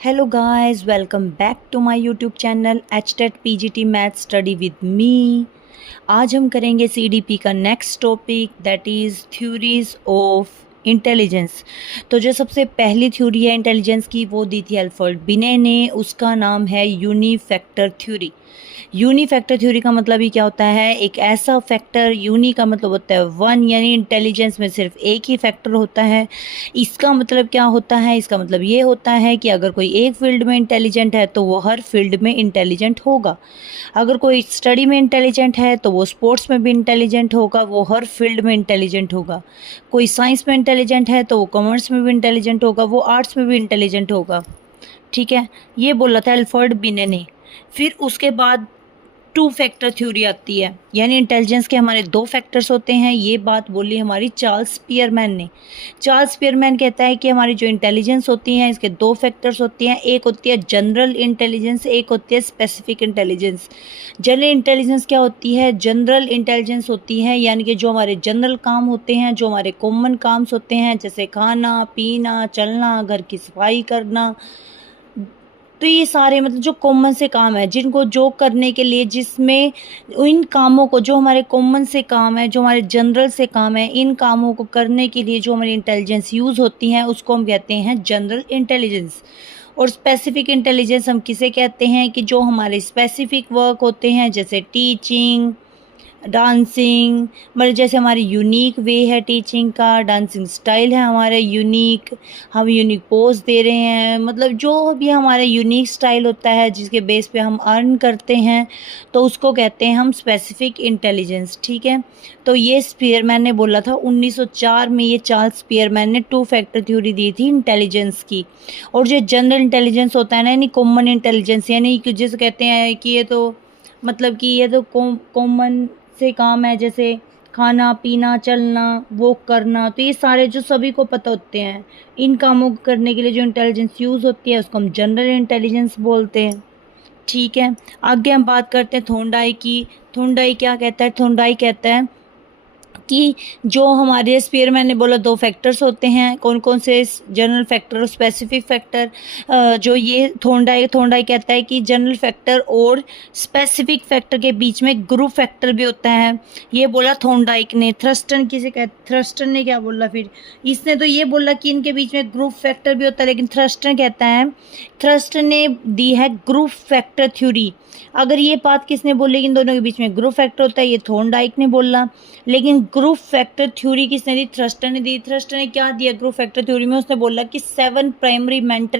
Hello guys, welcome back to my YouTube channel HTET PGT math study with me. आज हम करेंगे CDP का next topic that is theories of intelligence. तो जो सबसे पहली थ्योरी है इंटेलिजेंस की वो दी थी अल्फ्रेड बिने ने, उसका नाम है यूनिफैक्टर थ्योरी। यूनी फैक्टर थ्योरी का मतलब ही क्या होता है, एक ऐसा फैक्टर, यूनी का मतलब होता है वन, यानी इंटेलिजेंस में सिर्फ एक ही फैक्टर होता है। इसका मतलब क्या होता है, इसका मतलब ये होता है कि अगर कोई एक फील्ड में इंटेलिजेंट है तो वो हर फील्ड में इंटेलिजेंट होगा। अगर कोई स्टडी में इंटेलिजेंट है तो वो स्पोर्ट्स में भी इंटेलिजेंट होगा, वो हर फील्ड में इंटेलिजेंट होगा। कोई साइंस में इंटेलिजेंट है तो वो कॉमर्स में भी इंटेलिजेंट होगा, वो आर्ट्स में भी इंटेलिजेंट होगा। ठीक है, ये बोला था अल्फ्रेड बिने ने। फिर उसके बाद टू फैक्टर थ्योरी आती है, यानी इंटेलिजेंस के हमारे दो फैक्टर्स होते हैं। ये बात बोली हमारी चार्ल्स स्पीयरमैन ने। चार्ल्स स्पीयरमैन कहता है कि हमारी जो इंटेलिजेंस होती है इसके दो फैक्टर्स होती हैं, एक होती है जनरल इंटेलिजेंस, एक होती है स्पेसिफिक इंटेलिजेंस। जनरल इंटेलिजेंस क्या होती है, जनरल इंटेलिजेंस होती है यानी कि जो हमारे जनरल काम होते हैं, जो हमारे कॉमन काम्स होते हैं, जैसे खाना पीना, चलना, घर की सफाई करना। तो ये सारे मतलब जो कॉमन से काम है, जिनको जो करने के लिए, जिसमें इन कामों को, जो हमारे कॉमन से काम है, जो हमारे जनरल से काम है, इन कामों को करने के लिए जो हमारी इंटेलिजेंस यूज़ होती हैं उसको हम कहते हैं जनरल इंटेलिजेंस। और स्पेसिफिक इंटेलिजेंस हम किसे कहते हैं कि जो हमारे स्पेसिफिक वर्क होते हैं, जैसे टीचिंग, डांसिंग, मतलब जैसे हमारी यूनिक वे है टीचिंग का, डांसिंग स्टाइल है हमारे यूनिक, हम यूनिक पोज दे रहे हैं, मतलब जो भी हमारा यूनिक स्टाइल होता है जिसके बेस पे हम अर्न करते हैं, तो उसको कहते हैं हम स्पेसिफिक इंटेलिजेंस। ठीक है, तो ये स्पीयरमैन ने बोला था 1904 में, ये चार्ल्स स्पीयरमैन ने टू फैक्टर थ्योरी दी थी इंटेलिजेंस की। और जो जनरल इंटेलिजेंस होता है ना, यानी कॉमन इंटेलिजेंस, यानी कि जिसे कहते हैं कि ये तो मतलब कि ये तो कॉमन से काम है, जैसे खाना पीना, चलना, वॉक करना, तो ये सारे जो सभी को पता होते हैं, इन कामों को करने के लिए जो इंटेलिजेंस यूज़ होती है उसको हम जनरल इंटेलिजेंस बोलते हैं। ठीक है, आगे हम बात करते हैं थोंडाई की। थोंडाई क्या कहता है, थोंडाई कहता है कि जो हमारे स्पीयरमैन ने बोला दो फैक्टर्स होते हैं, कौन कौन से, जनरल फैक्टर और स्पेसिफिक फैक्टर। जो ये थोंडाई थोंडाई कहता है कि जनरल फैक्टर और स्पेसिफिक फैक्टर के बीच में ग्रुप फैक्टर भी होता है, ये बोला थोंडाइक ने। थ्रस्टन किसे कहते, थ्रस्टन ने क्या बोला फिर, इसने तो ये बोला कि इनके बीच में ग्रुप फैक्टर भी होता है, लेकिन थ्रस्टन कहता है, थ्रस्टन ने दी है ग्रुप फैक्टर थ्योरी। अगर ये बात किसने बोली कि इन दोनों के बीच में ग्रुप फैक्टर होता है, ये थोंडाइक ने बोला। लेकिन ग्रुप फैक्टर थ्योरी किसने दी, थ्रस्टर ने दी। थ्रस्टर ने क्या दिया ग्रुप फैक्टर थ्योरी में, उसने बोला कि 7 प्राइमरी मेंटल